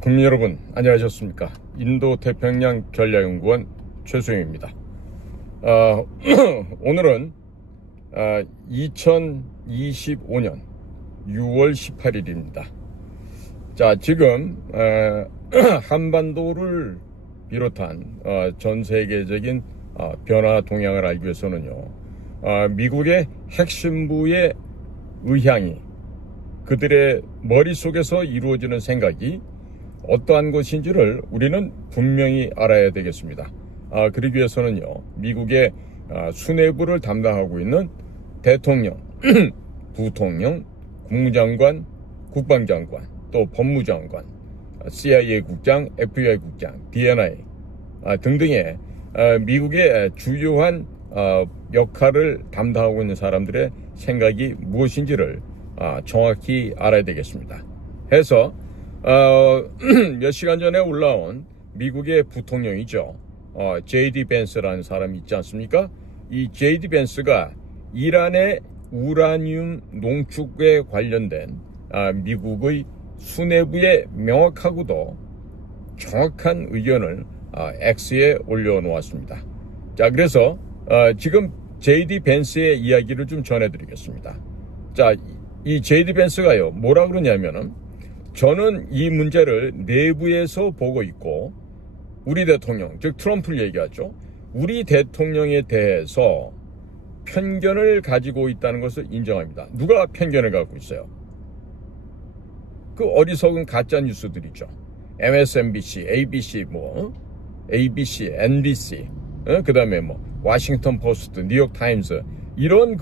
국민 여러분, 안녕하셨습니까? 인도태평양 전략연구원 최수영입니다. 오늘은 2025년 6월 18일입니다. 자, 지금 한반도를 비롯한 전 세계적인 변화 동향을 알기 위해서는요, 미국의 핵심부의 의향이, 그들의 머릿속에서 이루어지는 생각이 어떠한 것인지를 우리는 분명히 알아야 되겠습니다. 그러기 위해서는요, 미국의 수뇌부를 담당하고 있는 대통령, 부통령, 국무장관, 국방장관, 또 법무장관, CIA 국장, FBI 국장, DNI 등등의 미국의 주요한 역할을 담당하고 있는 사람들의 생각이 무엇인지를 정확히 알아야 되겠습니다. 해서 몇 시간 전에 올라온 미국의 부통령이죠. J.D. 벤스라는 사람이 있지 않습니까? 이 J.D. 벤스가 이란의 우라늄 농축에 관련된 미국의 수뇌부의 명확하고도 정확한 의견을 X에 올려놓았습니다. 자, 그래서 지금 J.D. 벤스의 이야기를 좀 전해드리겠습니다. 자, 이 J.D. 벤스가요, 뭐라 그러냐면은, 저는 이 문제를 내부에서 보고 있고, 우리 대통령, 즉 트럼프를 얘기하죠. 우리 대통령에 대해서 편견을 가지고 있다는 것을 인정합니다. 누가 편견을 갖고 있어요? 그 어리석은 가짜 뉴스들이죠. MSNBC, ABC, ABC, NBC, 그 다음에 워싱턴 포스트, 뉴욕 타임스, 이런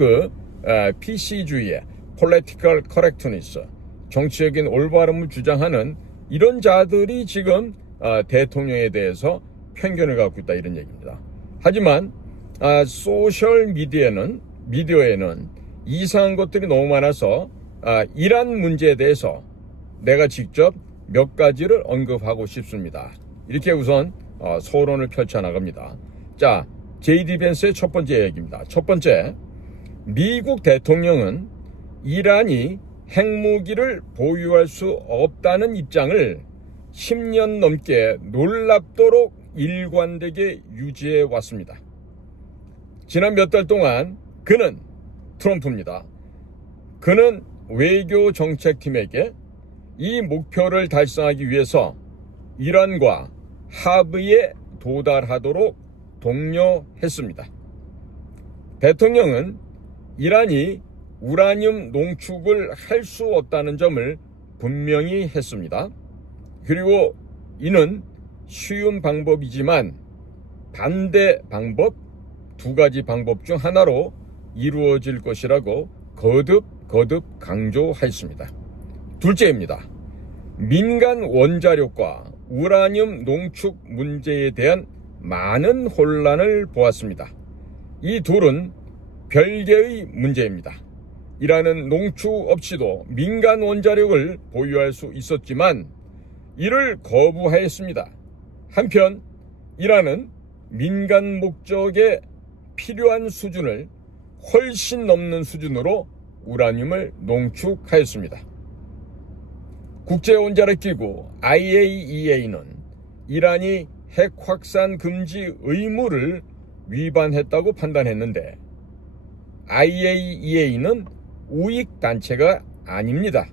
PC주의의 political correctness, 정치적인 올바름을 주장하는 이런 자들이 지금 대통령에 대해서 편견을 갖고 있다, 이런 얘기입니다. 하지만 소셜 미디어에는 이상한 것들이 너무 많아서 이란 문제에 대해서 내가 직접 몇 가지를 언급하고 싶습니다. 이렇게 우선 소론을 펼쳐나갑니다. 자, J.D. 벤스의 첫 번째 얘기입니다. 첫 번째, 미국 대통령은 이란이 핵무기를 보유할 수 없다는 입장을 10년 넘게 놀랍도록 일관되게 유지해 왔습니다. 지난 몇 달 동안 그는, 트럼프입니다. 그는 외교 정책팀에게 이 목표를 달성하기 위해서 이란과 합의에 도달하도록 독려했습니다. 대통령은 이란이 우라늄 농축을 할 수 없다는 점을 분명히 했습니다. 그리고 이는 쉬운 방법이지만 반대 방법, 두 가지 방법 중 하나로 이루어질 것이라고 거듭 강조했습니다. 둘째입니다. 민간 원자력과 우라늄 농축 문제에 대한 많은 혼란을 보았습니다. 이 둘은 별개의 문제입니다. 이란은 농축 없이도 민간 원자력을 보유할 수 있었지만 이를 거부하였습니다. 한편 이란은 민간 목적에 필요한 수준을 훨씬 넘는 수준으로 우라늄을 농축하였습니다. 국제원자력기구 IAEA는 이란이 핵 확산 금지 의무를 위반했다고 판단했는데 IAEA는 우익단체가 아닙니다.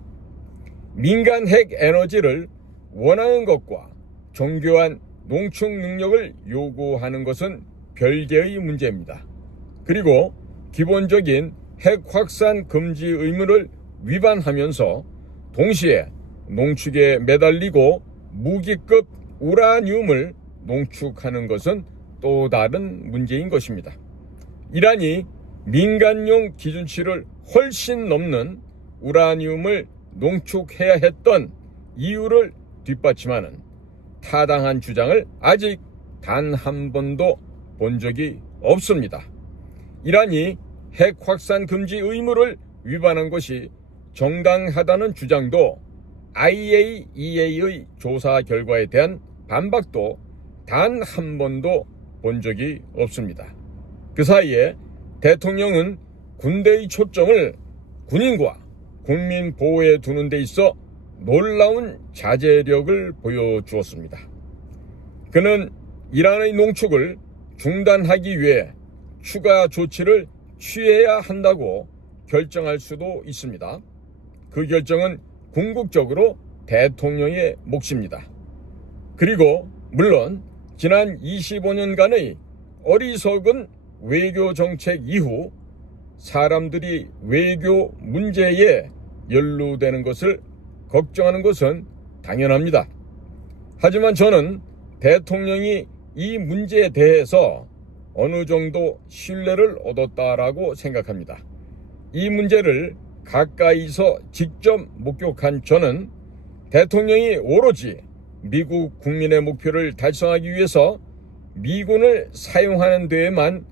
민간 핵 에너지를 원하는 것과 정교한 농축 능력을 요구하는 것은 별개의 문제입니다. 그리고 기본적인 핵 확산 금지 의무를 위반하면서 동시에 농축에 매달리고 무기급 우라늄을 농축하는 것은 또 다른 문제인 것입니다. 이란이 민간용 기준치를 훨씬 넘는 우라늄을 농축해야 했던 이유를 뒷받침하는 타당한 주장을 아직 단 한 번도 본 적이 없습니다. 이란이 핵 확산 금지 의무를 위반한 것이 정당하다는 주장도 IAEA의 조사 결과에 대한 반박도 단 한 번도 본 적이 없습니다. 그 사이에 대통령은 군대의 초점을 군인과 국민 보호에 두는 데 있어 놀라운 자제력을 보여주었습니다. 그는 이란의 농축을 중단하기 위해 추가 조치를 취해야 한다고 결정할 수도 있습니다. 그 결정은 궁극적으로 대통령의 몫입니다. 그리고 물론 지난 25년간의 어리석은 외교 정책 이후 사람들이 외교 문제에 연루되는 것을 걱정하는 것은 당연합니다. 하지만 저는 대통령이 이 문제에 대해서 어느 정도 신뢰를 얻었다라고 생각합니다. 이 문제를 가까이서 직접 목격한 저는 대통령이 오로지 미국 국민의 목표를 달성하기 위해서 미군을 사용하는 데에만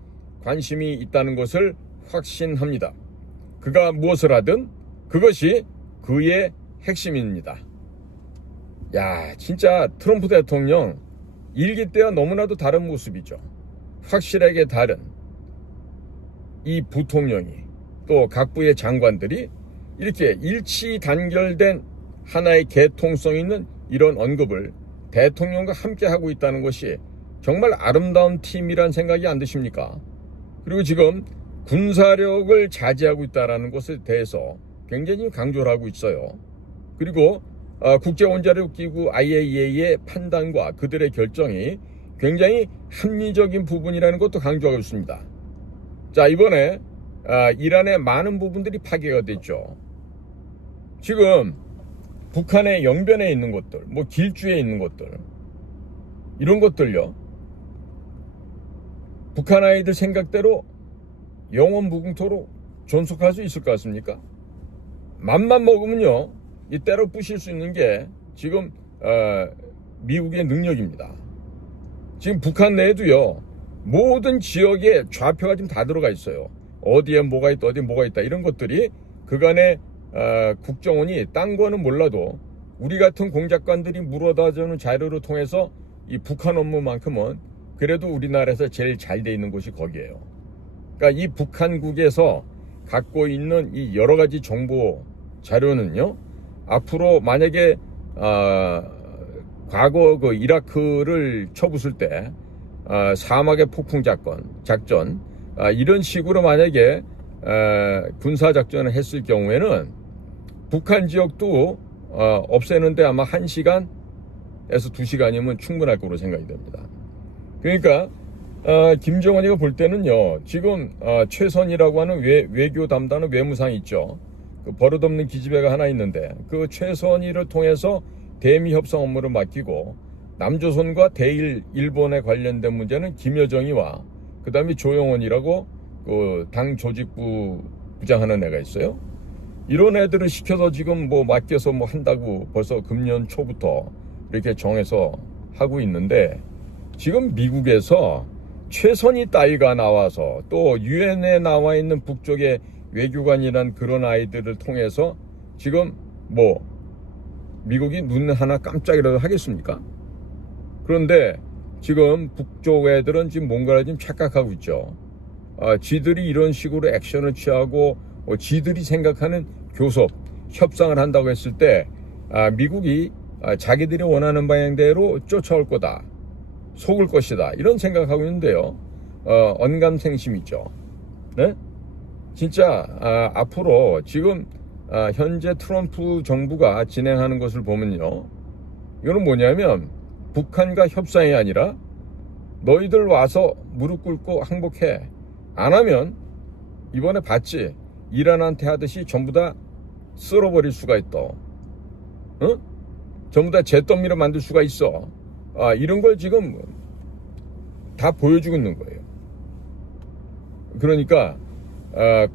관심이 있다는 것을 확신합니다. 그가 무엇을 하든 그것이 그의 핵심입니다. 야, 진짜 트럼프 대통령 일기 때와 너무나도 다른 모습이죠. 확실하게 다른 이 부통령이 또 각부의 장관들이 이렇게 일치 단결된 하나의 개통성 있는 이런 언급을 대통령과 함께 하고 있다는 것이 정말 아름다운 팀이란 생각이 안 드십니까? 그리고 지금 군사력을 자제하고 있다는 것에 대해서 굉장히 강조를 하고 있어요. 그리고 국제원자력기구 IAEA의 판단과 그들의 결정이 굉장히 합리적인 부분이라는 것도 강조하고 있습니다. 자, 이번에 이란의 많은 부분들이 파괴가 됐죠. 지금 북한의 영변에 있는 것들, 뭐 길주에 있는 것들, 이런 것들요, 북한 아이들 생각대로 영원 무궁토로 존속할 수 있을 것 같습니까? 맘만 먹으면요, 이 때로 부실 수 있는 게 지금 미국의 능력입니다. 지금 북한 내에도요, 모든 지역에 좌표가 지금 다 들어가 있어요. 어디에 뭐가 있다, 어디에 뭐가 있다, 이런 것들이 그간의 국정원이 딴 거는 몰라도 우리 같은 공작관들이 물어다주는 자료를 통해서 이 북한 업무만큼은 그래도 우리나라에서 제일 잘 돼 있는 곳이 거기에요. 그러니까 이 북한국에서 갖고 있는 이 여러 가지 정보 자료는요, 앞으로 만약에 과거 그 이라크를 쳐부술 때 사막의 폭풍 작전 이런 식으로 만약에 군사 작전을 했을 경우에는 북한 지역도 없애는데 아마 1시간에서 2시간이면 충분할 거로 생각이 됩니다. 그러니까 김정은이가 볼 때는요, 지금 최선이라고 하는 외교 담당은 외무상이 있죠. 그 버릇없는 기집애가 하나 있는데 그 최선희를 통해서 대미 협상 업무를 맡기고 남조선과 대일 일본에 관련된 문제는 김여정이와 그 다음에 조영원이라고 그 당 조직부 부장하는 애가 있어요. 이런 애들을 시켜서 지금 뭐 맡겨서 뭐 한다고 벌써 금년 초부터 이렇게 정해서 하고 있는데, 지금 미국에서 최선희 따위가 나와서 또 유엔에 나와 있는 북쪽의 외교관이란 그런 아이들을 통해서 지금 뭐 미국이 눈 하나 깜짝이라도 하겠습니까? 그런데 지금 북쪽 애들은 지금 뭔가를 지금 착각하고 있죠. 지들이 이런 식으로 액션을 취하고 지들이 생각하는 교섭, 협상을 한다고 했을 때 미국이 자기들이 원하는 방향대로 쫓아올 거다, 속을 것이다, 이런 생각하고 있는데요. 언감생심이죠. 네? 진짜 앞으로 지금 현재 트럼프 정부가 진행하는 것을 보면요, 이거는 뭐냐면 북한과 협상이 아니라 너희들 와서 무릎 꿇고 항복해, 안 하면 이번에 봤지, 이란한테 하듯이 전부 다 쓸어버릴 수가 있다, 어? 전부 다 잿더미로 만들 수가 있어. 이런 걸 지금 다 보여주고 있는 거예요. 그러니까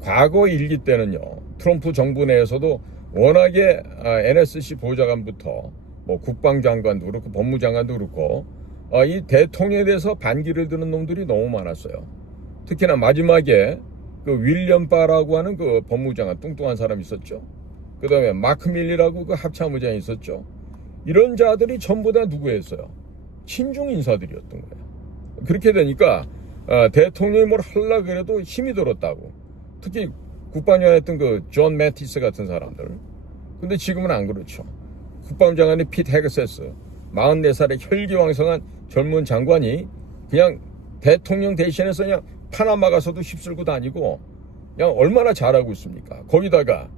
과거 일기 때는요, 트럼프 정부 내에서도 워낙에 NSC 보좌관부터 뭐 국방장관도 그렇고 법무장관도 그렇고 이 대통령에 대해서 반기를 드는 놈들이 너무 많았어요. 특히나 마지막에 그 윌리엄 바라고 하는 그 법무장관, 뚱뚱한 사람 있었죠. 그 다음에 마크 밀리라고 그 합참의장이 있었죠. 이런 자들이 전부 다 누구였어요? 친중 인사들이었던 거예요. 그렇게 되니까 대통령이 뭘 하려고 해도 힘이 들었다고. 특히 국방위원회 했던 그 존 매티스 같은 사람들. 근데 지금은 안 그렇죠. 국방장관이 핏 헤그세스 44살의 혈기왕성한 젊은 장관이 그냥 대통령 대신해서 그냥 파나마 가서도 휩쓸고 다니고 그냥 얼마나 잘하고 있습니까? 거기다가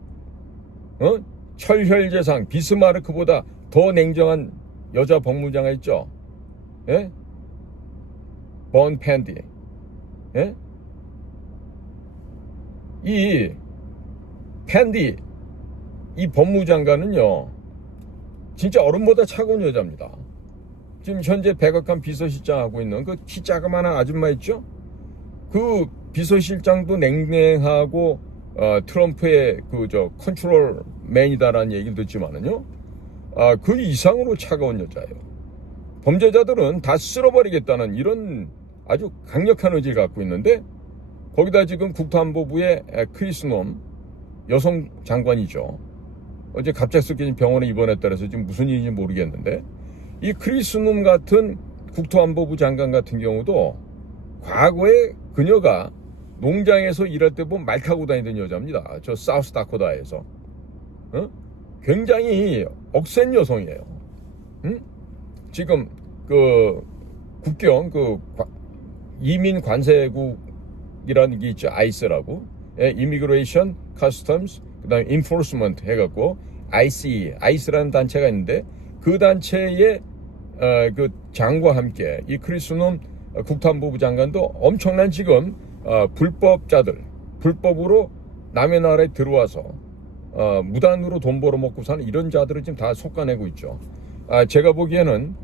철혈제상 비스마르크보다 더 냉정한 여자 법무장관 있죠? 예? 본 팬디. 예? 이 팬디 이 법무장관은요 진짜 어른보다 차가운 여자입니다. 지금 현재 백악관 비서실장 하고 있는 그 키 자그마한 아줌마 있죠? 그 비서실장도 냉랭하고 트럼프의 컨트롤맨이다라는 얘기를 듣지만은요 그 이상으로 차가운 여자예요. 범죄자들은 다 쓸어버리겠다는 이런 아주 강력한 의지를 갖고 있는데 거기다 지금 국토안보부의 크리스 놈 여성 장관이죠. 어제 갑작스럽게 병원에 입원했다 해서 지금 무슨 일인지 모르겠는데 이 크리스 놈 같은 국토안보부 장관 같은 경우도 과거에 그녀가 농장에서 일할 때 보면 말 타고 다니던 여자입니다. 저 사우스 다코다에서. 굉장히 억센 여성이에요. 지금 그 국경 이민 관세국이라는 게 있죠. 아이스라고. 이미그레이션 커스텀스 그다음에 인포스먼트 해갖고 아이스라는 단체가 있는데 그 단체의 그 장과 함께 이 크리스놈 국토안보부 장관도 엄청난 지금 불법자들 불법으로 남의 나라에 들어와서 무단으로 돈 벌어먹고 사는 이런 자들을 지금 다 솎아내고 있죠. 제가 보기에는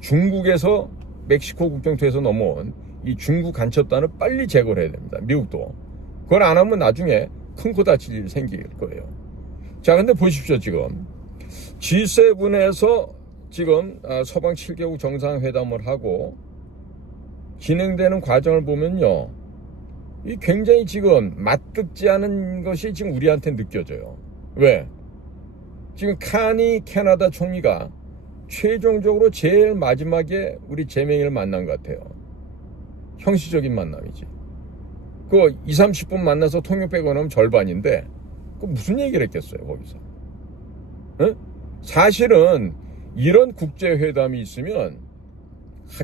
중국에서 멕시코 국경터에서 넘어온 이 중국 간첩단을 빨리 제거를 해야 됩니다. 미국도. 그걸 안 하면 나중에 큰 코 다칠 일이 생길 거예요. 자, 근데 보십시오. 지금 G7에서 지금 서방 7개국 정상회담을 하고 진행되는 과정을 보면요. 이 굉장히 지금 맞듣지 않은 것이 지금 우리한테 느껴져요. 왜? 지금 카니 캐나다 총리가 최종적으로 제일 마지막에 우리 제명이를 만난 것 같아요. 형식적인 만남이지. 그 20-30분 만나서 통역 빼고 나면 절반인데 그 무슨 얘기를 했겠어요 거기서. 사실은 이런 국제회담이 있으면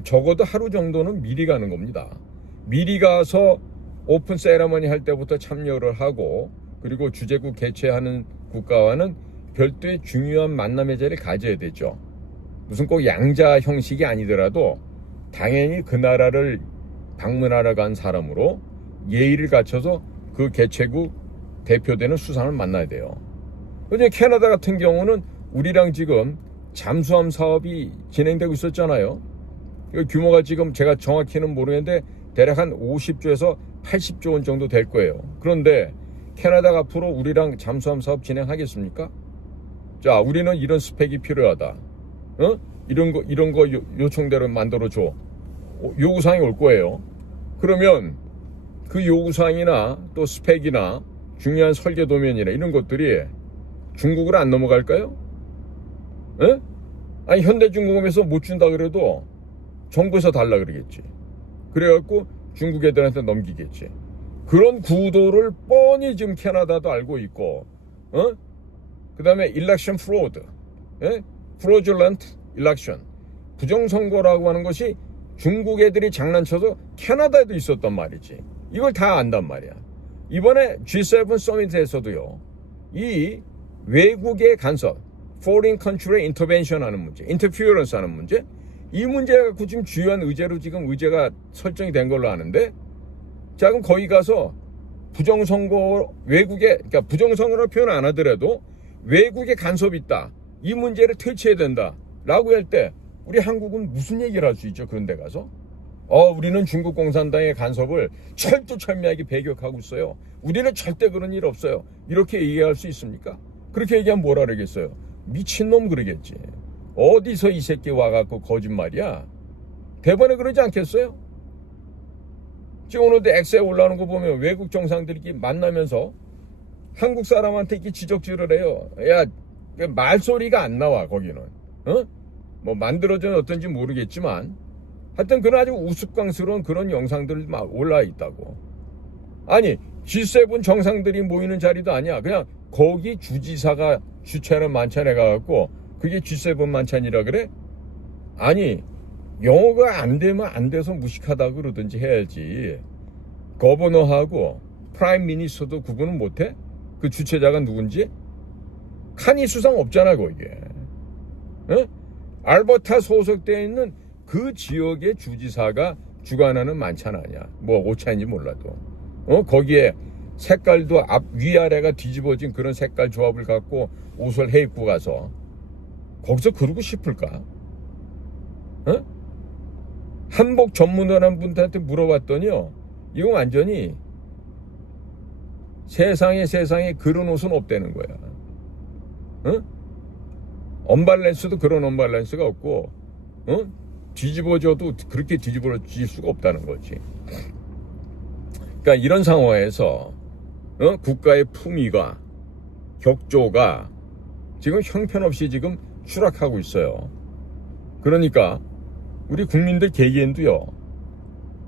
적어도 하루 정도는 미리 가는 겁니다. 미리 가서 오픈 세레머니 할 때부터 참여를 하고 그리고 주재국 개최하는 국가와는 별도의 중요한 만남의 자리를 가져야 되죠. 무슨 꼭 양자 형식이 아니더라도 당연히 그 나라를 방문하러 간 사람으로 예의를 갖춰서 그 개최국 대표되는 수상을 만나야 돼요. 근데 캐나다 같은 경우는 우리랑 지금 잠수함 사업이 진행되고 있었잖아요. 규모가 지금 제가 정확히는 모르겠는데 대략 한 50조에서 80조 원 정도 될 거예요. 그런데 캐나다가 앞으로 우리랑 잠수함 사업 진행하겠습니까? 자, 우리는 이런 스펙이 필요하다. 이런 거 요청대로 만들어줘. 요구사항이 올 거예요. 그러면 그 요구사항이나 또 스펙이나 중요한 설계 도면이나 이런 것들이 중국으로 안 넘어갈까요? 아니 현대중공업에서 못 준다 그래도 정부에서 달라 그러겠지. 그래갖고 중국 애들한테 넘기겠지. 그런 구도를 뻔히 지금 캐나다도 알고 있고, 그 다음에 election fraud, fraudulent election, 부정선거라고 하는 것이 중국 애들이 장난쳐서 캐나다에도 있었단 말이지. 이걸 다 안단 말이야. 이번에 G7 서밋에서도요, 이 외국의 간섭, foreign country intervention 하는 문제, interference 하는 문제, 이 문제가 갖고 지금 주요한 의제로 지금 의제가 설정이 된 걸로 아는데, 자, 그럼 거기 가서 부정선거, 그러니까 부정선거라고 표현 안 하더라도 외국의 간섭이 있다. 이 문제를 퇴치해야 된다. 라고 할 때, 우리 한국은 무슨 얘기를 할 수 있죠? 그런 데 가서? 우리는 중국 공산당의 간섭을 철두철미하게 배격하고 있어요. 우리는 절대 그런 일 없어요. 이렇게 얘기할 수 있습니까? 그렇게 얘기하면 뭐라 그러겠어요? 미친놈 그러겠지. 어디서 이 새끼 와갖고 거짓말이야? 대번에 그러지 않겠어요? 지금 오늘도 X에 올라오는 거 보면 외국 정상들이 만나면서 한국 사람한테 이렇게 지적질을 해요. 야, 말소리가 안 나와, 거기는. 뭐 만들어진 어떤지 모르겠지만 하여튼 그런 아주 우스꽝스러운 그런 영상들이 막 올라와 있다고. 아니 G7 정상들이 모이는 자리도 아니야. 그냥 거기 주지사가 주최하는 만찬에 가갖고 그게 G7 만찬이라 그래? 아니, 영어가 안 되면 안 돼서 무식하다 그러든지 해야지. 거버너하고 프라임 미니스터도 구분은 못해? 그 주최자가 누군지? 칸이 수상 없잖아 거기에. 어? 알버타 소속되어 있는 그 지역의 주지사가 주관하는 만찬 아니야. 뭐 오차인지 몰라도. 거기에 색깔도 앞 위아래가 뒤집어진 그런 색깔 조합을 갖고 옷을 해 입고 가서 거기서 그러고 싶을까? 한복 전문하는 분들한테 물어봤더니요, 이거 완전히 세상에 그런 옷은 없다는 거야. 언밸런스도 그런 언밸런스가 없고, 뒤집어져도 그렇게 뒤집어질 수가 없다는 거지. 그러니까 이런 상황에서 국가의 품위가, 격조가 지금 형편없이 지금 추락하고 있어요. 그러니까 우리 국민들 개개인도요,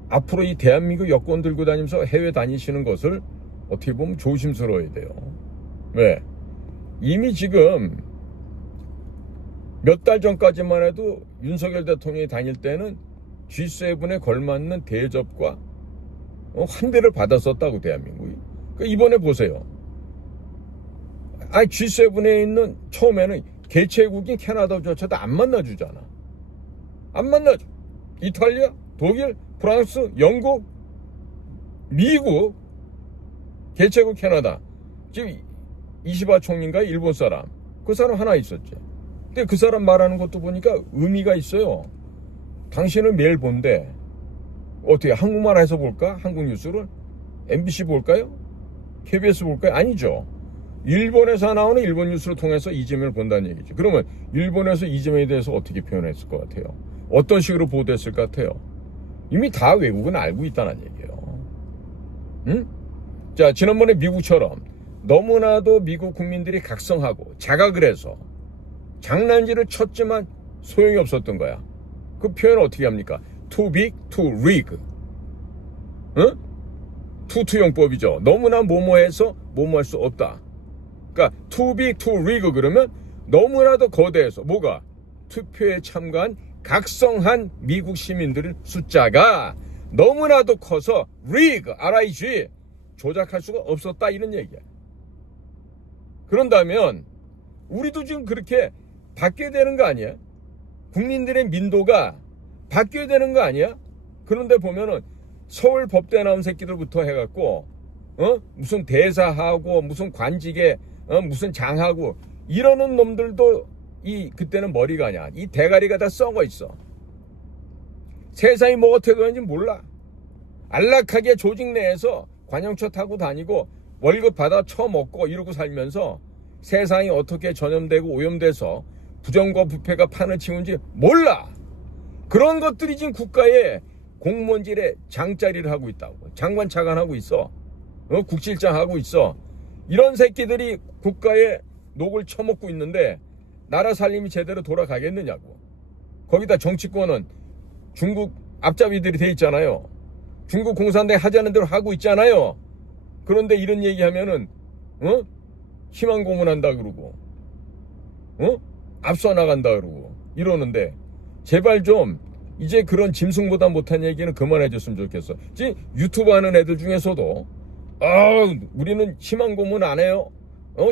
앞으로 이 대한민국 여권 들고 다니면서 해외 다니시는 것을 어떻게 보면 조심스러워야 돼요. 왜? 이미 지금 몇 달 전까지만 해도 윤석열 대통령이 다닐 때는 G7에 걸맞는 대접과 환대를 받았었다고, 대한민국이. 그러니까 이번에 보세요. G7에 있는 처음에는 개최국인 캐나다조차도 안 만나주잖아. 안 만나줘. 이탈리아, 독일, 프랑스, 영국, 미국, 개최국 캐나다. 지금 이시바 총리인가 일본 사람. 그 사람 하나 있었지. 근데 그 사람 말하는 것도 보니까 의미가 있어요. 당신을 매일 본대. 어떻게 한국말 해서 볼까? 한국 뉴스를? MBC 볼까요? KBS 볼까요? 아니죠. 일본에서 나오는 일본 뉴스를 통해서 이재명을 본다는 얘기죠. 그러면 일본에서 이재명에 대해서 어떻게 표현했을 것 같아요? 어떤 식으로 보도했을 것 같아요? 이미 다 외국은 알고 있다는 얘기예요. 응? 자, 지난번에 미국처럼 너무나도 미국 국민들이 각성하고 자각을 해서 장난질을 쳤지만 소용이 없었던 거야. 그 표현을 어떻게 합니까? Too big, too rig. 응? 투투용법이죠. 너무나 뭐뭐해서 뭐뭐할 수 없다. 그러니까 too big, too rig 그러면 너무나도 거대해서 뭐가? 투표에 참가한 각성한 미국 시민들의 숫자가 너무나도 커서 rig, R-I-G 조작할 수가 없었다, 이런 얘기야. 그런다면 우리도 지금 그렇게 바뀌어야 되는 거 아니야? 국민들의 민도가 바뀌어야 되는 거 아니야? 그런데 보면은 서울 법대 나온 새끼들부터 해갖고 무슨 대사하고 무슨 관직에 무슨 장하고 이러는 놈들도 그때는 머리가 아니야. 이 대가리가 다 썩어 있어. 세상이 뭐 어떻게 되는지 몰라. 안락하게 조직 내에서 관용차 타고 다니고 월급 받아 처먹고 이러고 살면서 세상이 어떻게 전염되고 오염돼서 부정과 부패가 판을 치운지 몰라. 그런 것들이 지금 국가의 공무원질에 장자리를 하고 있다고. 장관 차관하고 있어. 국실장 하고 있어. 이런 새끼들이 국가의 녹을 처먹고 있는데 나라 살림이 제대로 돌아가겠느냐고. 거기다 정치권은 중국 앞잡이들이 돼 있잖아요. 중국 공산당이 하자는 대로 하고 있잖아요. 그런데 이런 얘기하면은 희망 고문한다 그러고 앞서 나간다 그러고 이러는데 제발 좀 이제 그런 짐승보다 못한 얘기는 그만해 줬으면 좋겠어. 지금 유튜브 하는 애들 중에서도 우리는 희망 고문 안 해요.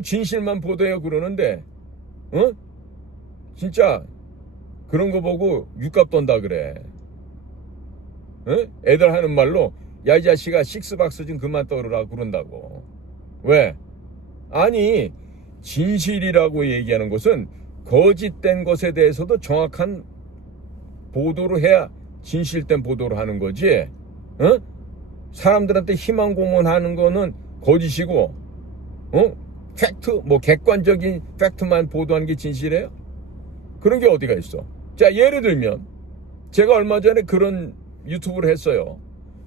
진실만 보도해요 그러는데 진짜 그런 거 보고 육갑 떤다 그래. 애들 하는 말로 야 이 자식아 식스박스 좀 그만 떠르라 그런다고. 왜? 아니 진실이라고 얘기하는 것은 거짓된 것에 대해서도 정확한 보도를 해야 진실된 보도를 하는 거지. 사람들한테 희망 고문하는 거는 거짓이고 팩트 객관적인 팩트만 보도하는 게 진실이에요? 그런 게 어디가 있어? 자, 예를 들면 제가 얼마 전에 그런 유튜브를 했어요.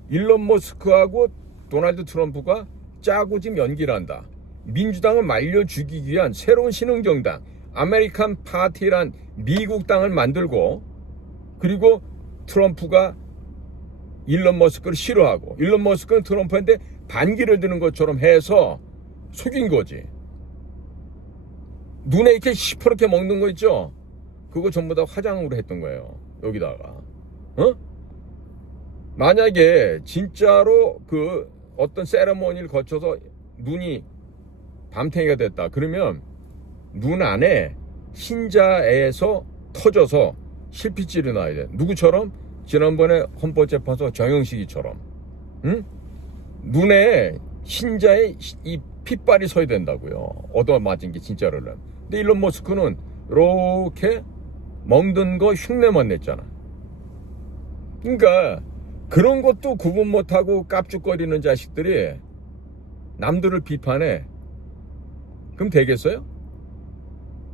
일론 머스크하고 도널드 트럼프가 짜고 지금 연기를 한다. 민주당을 말려 죽이기 위한 새로운 신흥정당 아메리칸 파티란 미국 당을 만들고, 그리고 트럼프가 일론 머스크를 싫어하고 일론 머스크는 트럼프한테 반기를 드는 것처럼 해서 속인 거지. 눈에 이렇게 시퍼렇게 먹는 거 있죠? 그거 전부 다 화장으로 했던 거예요. 여기다가. 만약에 진짜로 그 어떤 세레모니를 거쳐서 눈이 밤탱이가 됐다. 그러면 눈 안에 흰자에서 터져서 실핏줄이 나야 돼. 누구처럼? 지난번에 헌법재판소 정영식이처럼. 눈에 흰자에 이 핏발이 서야 된다고요. 얻어맞은 게 진짜로는. 근데 일론 머스크는 이렇게 멍든 거 흉내만 냈잖아. 그러니까 그런 것도 구분 못하고 깝죽거리는 자식들이 남들을 비판해. 그럼 되겠어요?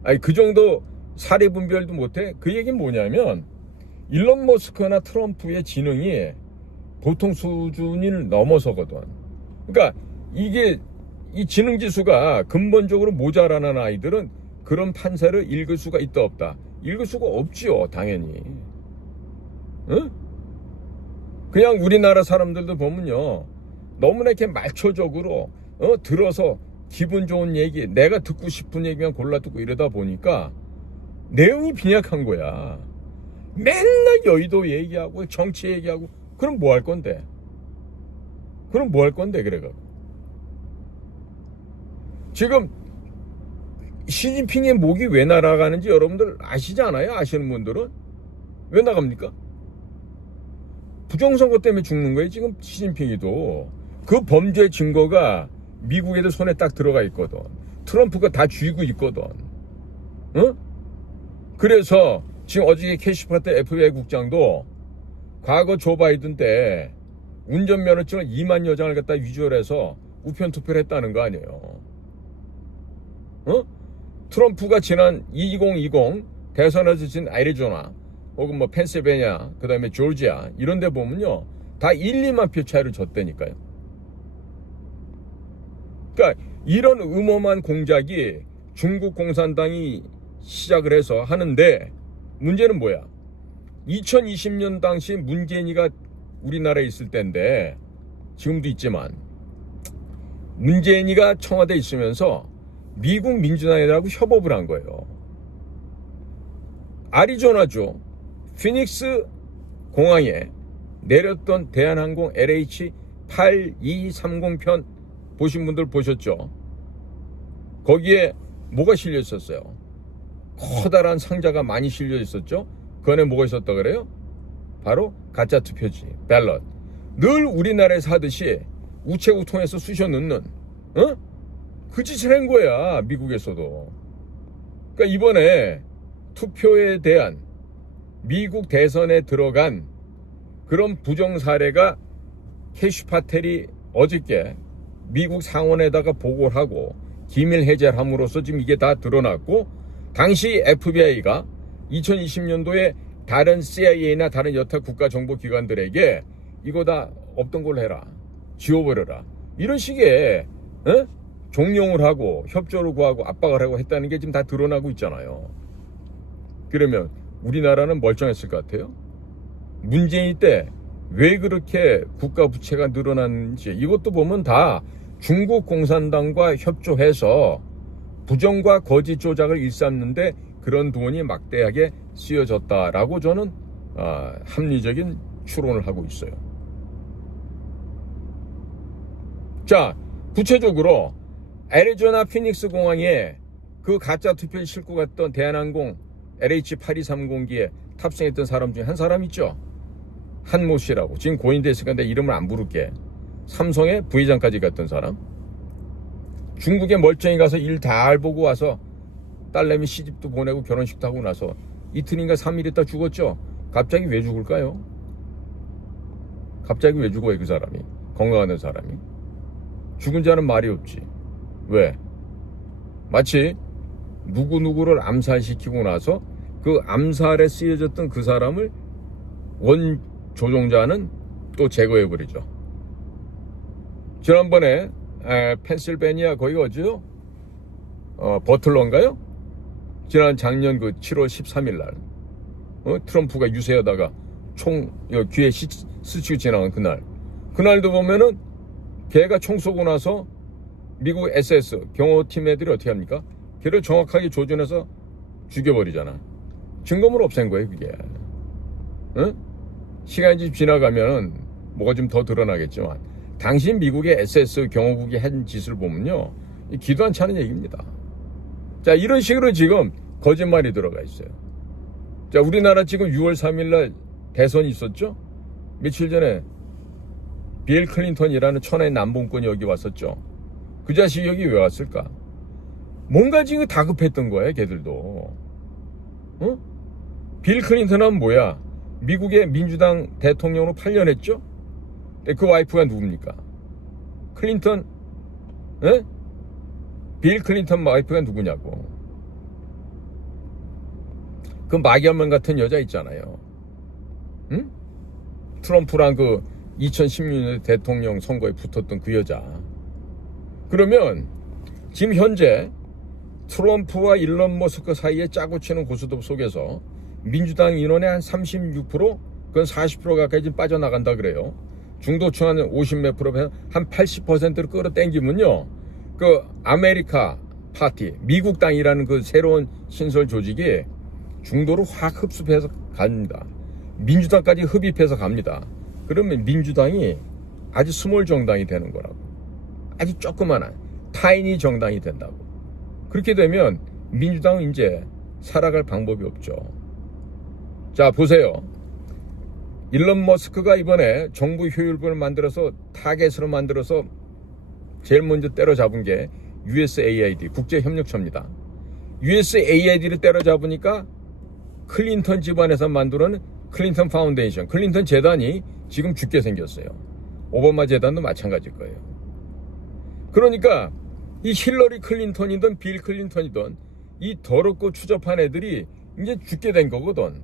아니 그 정도 사례 분별도 못해? 그 얘기는 뭐냐면 일론 머스크나 트럼프의 지능이 보통 수준을 넘어서거든. 그러니까 이게 이 지능 지수가 근본적으로 모자라는 아이들은 그런 판세를 읽을 수가 있다 없다. 읽을 수가 없지요, 당연히. 응? 그냥 우리나라 사람들도 보면요, 너무나 이렇게 말초적으로 들어서 기분 좋은 얘기, 내가 듣고 싶은 얘기만 골라 듣고 이러다 보니까 내용이 빈약한 거야. 맨날 여의도 얘기하고 정치 얘기하고. 그럼 뭐 할 건데? 그래가지고 지금 시진핑의 목이 왜 날아가는지 여러분들 아시지 않아요? 아시는 분들은 왜 나갑니까? 부정선거 때문에 죽는 거예요. 지금 시진핑이도. 그 범죄 증거가 미국 애들 손에 딱 들어가 있거든. 트럼프가 다 쥐고 있거든. 응? 그래서 지금 어저께 캐시파 때 FBI 국장도 과거 조 바이든 때 운전면허증을 2만 여장을 갖다 위조해서 우편 투표를 했다는 거 아니에요. 트럼프가 지난 2020 대선에서 진 애리조나 혹은 뭐 펜실베니아 그 다음에 조지아 이런 데 보면요 다 1, 2만 표 차이를 졌다니까요. 그러니까 이런 음험한 공작이 중국 공산당이 시작을 해서 하는데 문제는 뭐야? 2020년 당시 문재인이가 우리나라에 있을 때인데 지금도 있지만 문재인이가 청와대에 있으면서 미국 민주당이라고 협업을 한 거예요. 아리조나주 피닉스 공항에 내렸던 대한항공 LH8230편 보신 분들 보셨죠? 거기에 뭐가 실려 있었어요? 커다란 상자가 많이 실려 있었죠? 그 안에 뭐가 있었다 그래요? 바로 가짜 투표지, 밸럿. 늘 우리나라에서 하듯이 우체국 통해서 쑤셔 넣는 그 짓을 한 거야, 미국에서도. 그러니까 이번에 투표에 대한 미국 대선에 들어간 그런 부정 사례가 캐시파텔이 어저께 미국 상원에다가 보고를 하고 기밀 해제를 함으로써 지금 이게 다 드러났고, 당시 FBI가 2020년도에 다른 CIA나 다른 여타 국가정보기관들에게 이거 다 없던 걸로 해라, 지워버려라, 이런 식의 종용을 하고 협조를 구하고 압박을 하고 했다는 게 지금 다 드러나고 있잖아요. 그러면 우리나라는 멀쩡했을 것 같아요? 문재인 때 왜 그렇게 국가 부채가 늘어났는지 이것도 보면 다 중국 공산당과 협조해서 부정과 거짓 조작을 일삼는데 그런 돈이 막대하게 쓰여졌다라고 저는 합리적인 추론을 하고 있어요. 자, 구체적으로 애리조나 피닉스 공항에 그 가짜 투표를 싣고 갔던 대한항공 LH8230기에 탑승했던 사람 중에 한 사람 있죠? 한모 씨라고. 지금 고인됐으니까 내 이름을 안 부를게. 삼성의 부회장까지 갔던 사람. 중국에 멀쩡히 가서 일 다 알보고 와서 딸내미 시집도 보내고 결혼식도 하고 나서 이틀인가 3일 있다 죽었죠? 갑자기 왜 죽을까요? 갑자기 왜 죽어요, 그 사람이? 건강한 사람이? 죽은 자는 말이 없지. 왜? 마치 누구누구를 암살시키고 나서 그 암살에 쓰여졌던 그 사람을 원 조종자는 또 제거해버리죠. 지난번에 펜실베니아 거기 어디요? 버틀러인가요? 지난 작년 그 7월 13일 날 트럼프가 유세하다가 총 귀에 스치고 지나간 그날도 보면은 걔가 총 쏘고 나서 미국 SS 경호팀 애들이 어떻게 합니까? 걔를 정확하게 조준해서 죽여버리잖아. 증거물 없앤 거예요, 그게. 응? 시간이 좀 지나가면 뭐가 좀 더 드러나겠지만, 당신 미국의 SS 경호국이 한 짓을 보면요, 기도 안 차는 얘기입니다. 자, 이런 식으로 지금 거짓말이 들어가 있어요. 자, 우리나라 지금 6월 3일날 대선이 있었죠? 며칠 전에 빌 클린턴이라는 천하의 남봉꾼이 여기 왔었죠. 그 자식이 여기 왜 왔을까? 뭔가 지금 다급했던 거야, 걔들도. 어? 빌 클린턴은 뭐야? 미국의 민주당 대통령으로 8년 했죠? 그 와이프가 누굽니까? 클린턴, 에? 빌 클린턴 와이프가 누구냐고. 그 마귀한문 같은 여자 있잖아요. 응? 트럼프랑 그 2016년 대통령 선거에 붙었던 그 여자. 그러면 지금 현재 트럼프와 일론 머스크 사이에 짜고 치는 고스톱 속에서 민주당 인원의 한 36%, 그건 40% 가까이 지금 빠져나간다 그래요. 중도층 한 50몇 프로, 한 80%를 끌어당기면요, 그 아메리카 파티, 미국당이라는 그 새로운 신설 조직이 중도로 확 흡수해서 갑니다. 민주당까지 흡입해서 갑니다. 그러면 민주당이 아주 스몰 정당이 되는 거라고. 아주 조그만한 타이니 정당이 된다고. 그렇게 되면 민주당은 이제 살아갈 방법이 없죠. 자, 보세요. 일론 머스크가 이번에 정부 효율부를 만들어서 타겟으로 만들어서 제일 먼저 때려잡은 게 USAID, 국제협력처입니다. USAID를 때려잡으니까 클린턴 집안에서 만드는 클린턴 파운데이션, 클린턴 재단이 지금 죽게 생겼어요. 오바마 재단도 마찬가지일 거예요. 그러니까 이 힐러리 클린턴이든 빌 클린턴이든 이 더럽고 추접한 애들이 이제 죽게 된 거거든.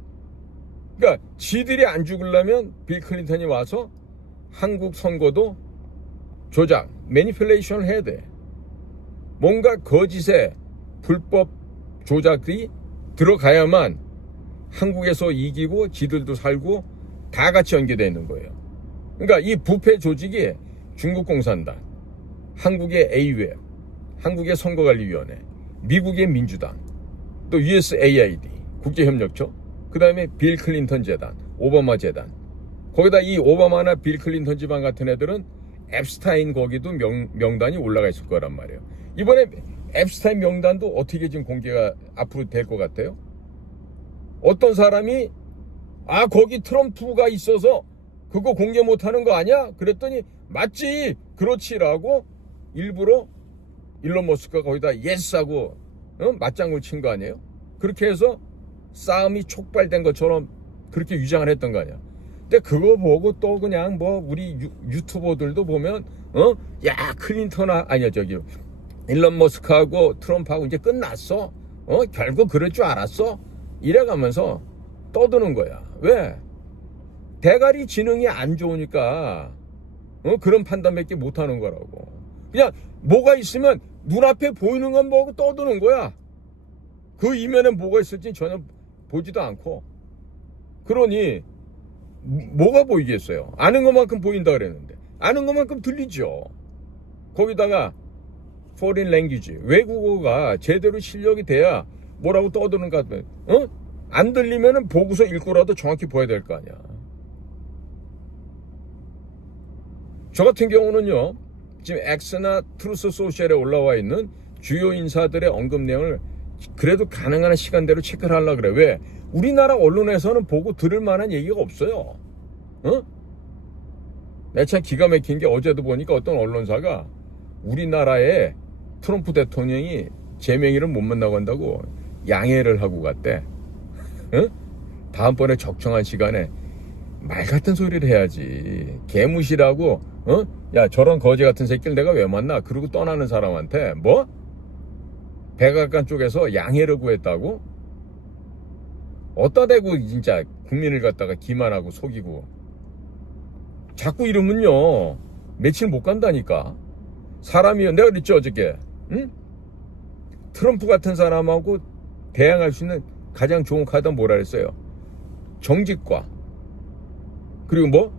그러니까 지들이 안 죽으려면 빌 클린턴이 와서 한국 선거도 조작, 매니플레이션을 해야 돼. 뭔가 거짓의 불법 조작이 들어가야만 한국에서 이기고 지들도 살고 다 같이 연계되어 있는 거예요. 그러니까 이 부패 조직이 중국 공산당, 한국의 AUF, 한국의 선거관리위원회, 미국의 민주당, 또 USAID, 국제협력처, 그 다음에 빌 클린턴 재단, 오바마 재단. 거기다 이 오바마나 빌 클린턴 집안 같은 애들은 앱스타인 거기도 명단이 올라가 있을 거란 말이에요. 이번에 앱스타인 명단도 어떻게 지금 공개가 앞으로 될 것 같아요? 어떤 사람이 거기 트럼프가 있어서 그거 공개 못하는 거 아니야? 그랬더니 맞지, 그렇지라고 일부러 일론 머스크가 거기다 예스하고 맞장구를 친 거 아니에요? 그렇게 해서 싸움이 촉발된 것처럼 그렇게 위장을 했던 거 아니야. 근데 그거 보고 또 그냥 뭐 우리 유튜버들도 보면 야, 클린턴 아니야, 저기 일론 머스크하고 트럼프하고 이제 끝났어. 결국 그럴 줄 알았어. 이래가면서 떠드는 거야. 왜? 대가리 지능이 안 좋으니까 그런 판단밖에 못하는 거라고. 그냥 뭐가 있으면 눈앞에 보이는 건 보고 떠드는 거야. 그 이면에 뭐가 있을지 전혀 보지도 않고. 그러니 뭐가 보이겠어요? 아는 것만큼 보인다 그랬는데 아는 것만큼 들리죠. 거기다가 foreign language, 외국어가 제대로 실력이 돼야 뭐라고 떠드는가. 안 들리면은 보고서 읽고라도 정확히 봐야 될 거 아니야. 저 같은 경우는요, 지금 X나 트루스 소셜에 올라와 있는 주요 인사들의 언급 내용을 그래도 가능한 시간대로 체크를 하려고 그래. 왜? 우리나라 언론에서는 보고 들을 만한 얘기가 없어요. 내 참 기가 막힌 게 어제도 보니까 어떤 언론사가 우리나라에 트럼프 대통령이 제명이를 못 만나고 한다고 양해를 하고 갔대. 다음번에 적정한 시간에 말 같은 소리를 해야지. 개무시라고, 야, 저런 거지 같은 새끼를 내가 왜 만나? 그러고 떠나는 사람한테 뭐? 백악관 쪽에서 양해를 구했다고? 어디다 대고 진짜 국민을 갖다가 기만하고 속이고. 자꾸 이러면요, 며칠 못 간다니까. 사람이요, 내가 그랬죠 어저께. 트럼프 같은 사람하고 대항할 수 있는 가장 좋은 카드는 뭐라 그랬어요? 정직과, 그리고 뭐?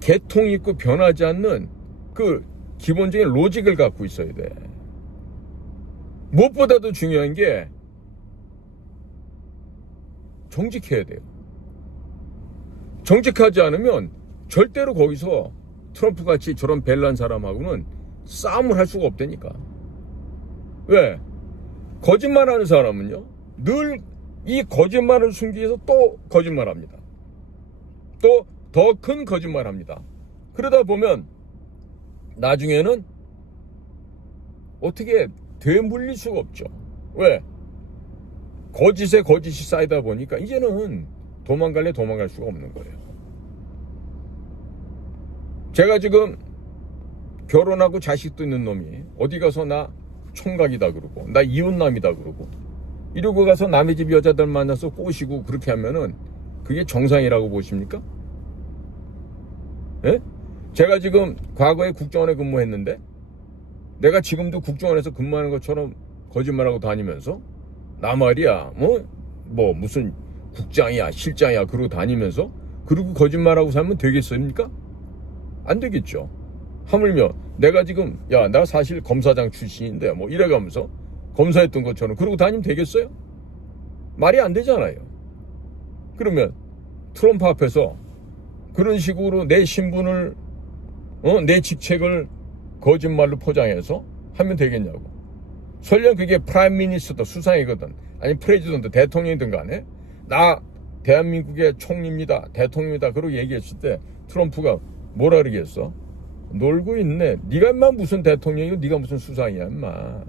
개통 있고 변하지 않는 그 기본적인 로직을 갖고 있어야 돼. 무엇보다도 중요한 게 정직해야 돼요. 정직하지 않으면 절대로 거기서 트럼프 같이 저런 벨란 사람하고는 싸움을 할 수가 없다니까. 왜? 거짓말하는 사람은요, 늘 이 거짓말을 숨기기 위해서 또 거짓말합니다. 또 더 큰 거짓말합니다. 그러다 보면 나중에는 어떻게 되물릴 수가 없죠. 왜? 거짓에 거짓이 쌓이다 보니까 이제는 도망갈 수가 없는 거예요. 제가 지금 결혼하고 자식도 있는 놈이 어디 가서 나 총각이다 그러고 나 이혼남이다 그러고 이러고 가서 남의 집 여자들 만나서 꼬시고 그렇게 하면은 그게 정상이라고 보십니까? 예? 제가 지금 과거에 국정원에 근무했는데 내가 지금도 국정원에서 근무하는 것처럼 거짓말하고 다니면서 나 말이야 뭐 무슨 국장이야 실장이야 그러고 다니면서 그러고 거짓말하고 살면 되겠습니까? 안 되겠죠. 하물며 내가 지금 야 나 사실 검사장 출신인데 뭐 이래가면서 검사했던 것처럼 그러고 다니면 되겠어요? 말이 안 되잖아요. 그러면 트럼프 앞에서 그런 식으로 내 신분을 내 직책을 거짓말로 포장해서 하면 되겠냐고. 설령 그게 프라임 미니스터 수상이거든 아니 프레지던트 대통령이든 간에 나 대한민국의 총리입니다 대통령이다 그러고 얘기했을 때 트럼프가 뭐라 그러겠어? 놀고 있네. 네가 인마 무슨 대통령이고 네가 무슨 수상이야 인마.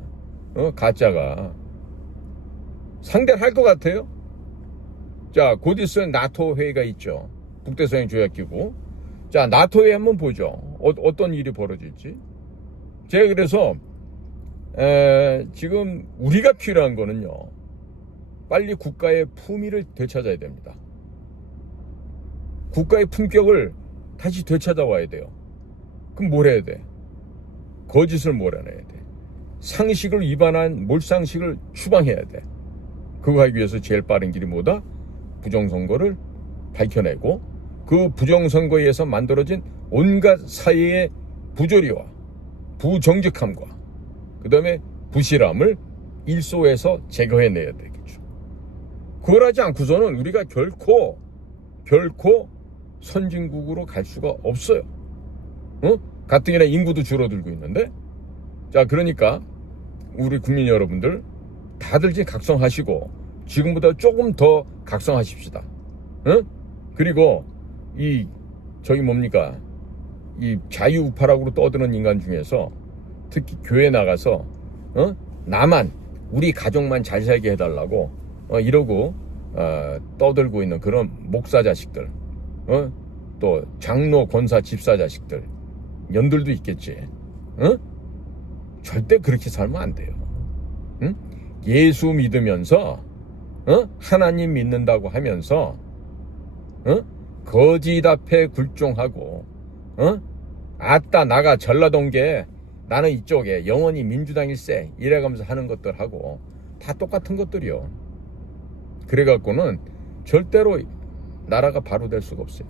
가짜가. 상대를 할 것 같아요? 자, 곧 있으면 나토 회의가 있죠. 북대서양 조약기구. 자, 나토 회의 한번 보죠. 어떤 일이 벌어질지. 제가 그래서 지금 우리가 필요한 거는요. 빨리 국가의 품위를 되찾아야 됩니다. 국가의 품격을 다시 되찾아와야 돼요. 그럼 뭘 해야 돼? 거짓을 몰아내야 돼. 상식을 위반한 몰상식을 추방해야 돼. 그거 하기 위해서 제일 빠른 길이 뭐다? 부정선거를 밝혀내고 그 부정선거에 의해서 만들어진 온갖 사회의 부조리와 부정직함과 그 다음에 부실함을 일소에서 제거해내야 되겠죠. 그걸 하지 않고서는 우리가 결코 선진국으로 갈 수가 없어요. 가뜩이나 인구도 줄어들고 있는데. 자, 그러니까 우리 국민 여러분들 다들 지금 각성하시고 지금보다 조금 더 각성하십시다. 그리고 이 자유우파라고 떠드는 인간 중에서 특히 교회 나가서 나만 우리 가족만 잘 살게 해달라고 이러고 떠들고 있는 그런 목사 자식들, 또 장로 권사 집사 자식들 년들도 있겠지. 절대 그렇게 살면 안 돼요. 예수 믿으면서 하나님 믿는다고 하면서 거짓 앞에 굴종하고 아따 나가 전라도인게 나는 이쪽에 영원히 민주당일세 이래가면서 하는 것들하고 다 똑같은 것들이요. 그래갖고는 절대로 나라가 바로 될 수가 없어요.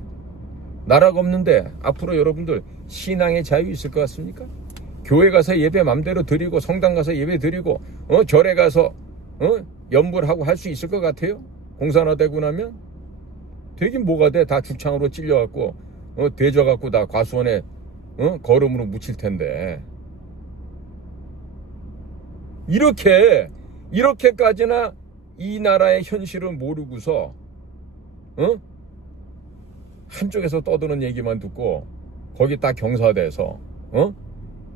나라가 없는데 앞으로 여러분들 신앙의 자유 있을 것 같습니까? 교회 가서 예배 맘대로 드리고 성당 가서 예배 드리고 절에 가서 연불 하고 할 수 있을 것 같아요? 공산화 되고 나면? 되긴 뭐가 돼? 다 죽창으로 찔려갖고 되져갖고 다 과수원에 거름으로 묻힐 텐데. 이렇게까지나 이 나라의 현실을 모르고서 한쪽에서 떠드는 얘기만 듣고 거기 딱 경사돼서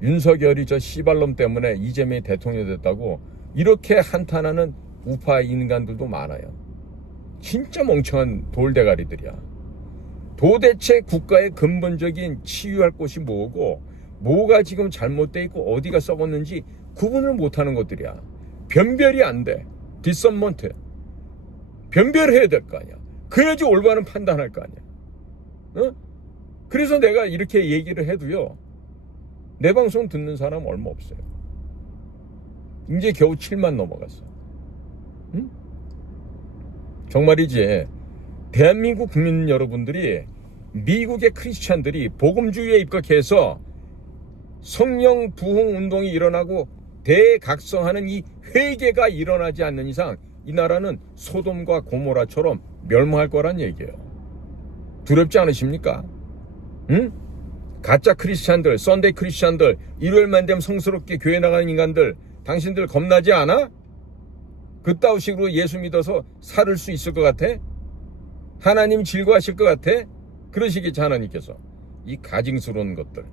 윤석열이 저 씨발놈 때문에 이재명이 대통령이 됐다고 이렇게 한탄하는 우파 인간들도 많아요. 진짜 멍청한 돌대가리들이야. 도대체 국가의 근본적인 치유할 곳이 뭐고 뭐가 지금 잘못돼 있고 어디가 썩었는지 구분을 못하는 것들이야. 변별이 안 돼. 디서먼트. 변별해야 될 거 아니야. 그래야지 올바른 판단할 거 아니야. 그래서 내가 이렇게 얘기를 해도요. 내 방송 듣는 사람 얼마 없어요. 이제 겨우 7만 넘어갔어. 정말이지. 대한민국 국민 여러분들이 미국의 크리스찬들이 복음주의에 입각해서 성령 부흥 운동이 일어나고 대각성하는 이 회개가 일어나지 않는 이상 이 나라는 소돔과 고모라처럼 멸망할 거란 얘기예요. 두렵지 않으십니까? 응? 가짜 크리스찬들, 썬데이 크리스찬들, 일요일만 되면 성스럽게 교회 나가는 인간들, 당신들 겁나지 않아? 그따위 식으로 예수 믿어서 살을 수 있을 것 같아? 하나님 즐거워하실 것 같아? 그러시겠지 하나님께서. 이 가증스러운 것들,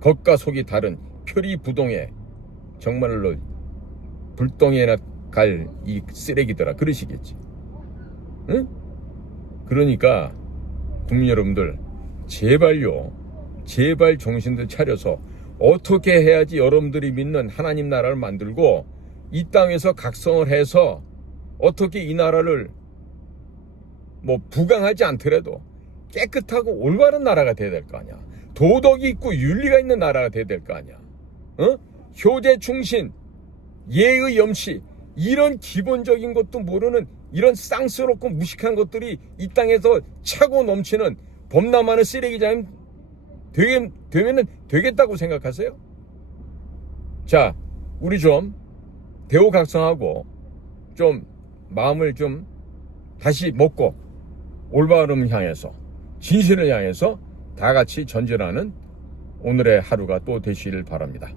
겉과 속이 다른 표리부동의 정말로 불덩이에나 갈 이 쓰레기들아, 그러시겠지. 응? 그러니까 국민 여러분들, 제발요, 제발 정신들 차려서 어떻게 해야지 여러분들이 믿는 하나님 나라를 만들고 이 땅에서 각성을 해서 어떻게 이 나라를 뭐 부강하지 않더라도 깨끗하고 올바른 나라가 돼야 될 거 아니야. 도덕이 있고 윤리가 있는 나라가 돼야 될 거 아니야. 어? 효제 충신, 예의 염치, 이런 기본적인 것도 모르는 이런 쌍스럽고 무식한 것들이 이 땅에서 차고 넘치는 범람하는 쓰레기장이 되면은 되겠다고 생각하세요? 자, 우리 좀 대우각성하고 좀 마음을 좀 다시 먹고 올바름을 향해서, 진실을 향해서 다 같이 전진하는 오늘의 하루가 또 되시길 바랍니다.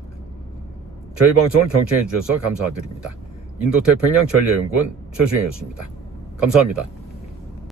저희 방송을 경청해 주셔서 감사드립니다. 인도태평양 전략연구원 조승현이었습니다. 감사합니다.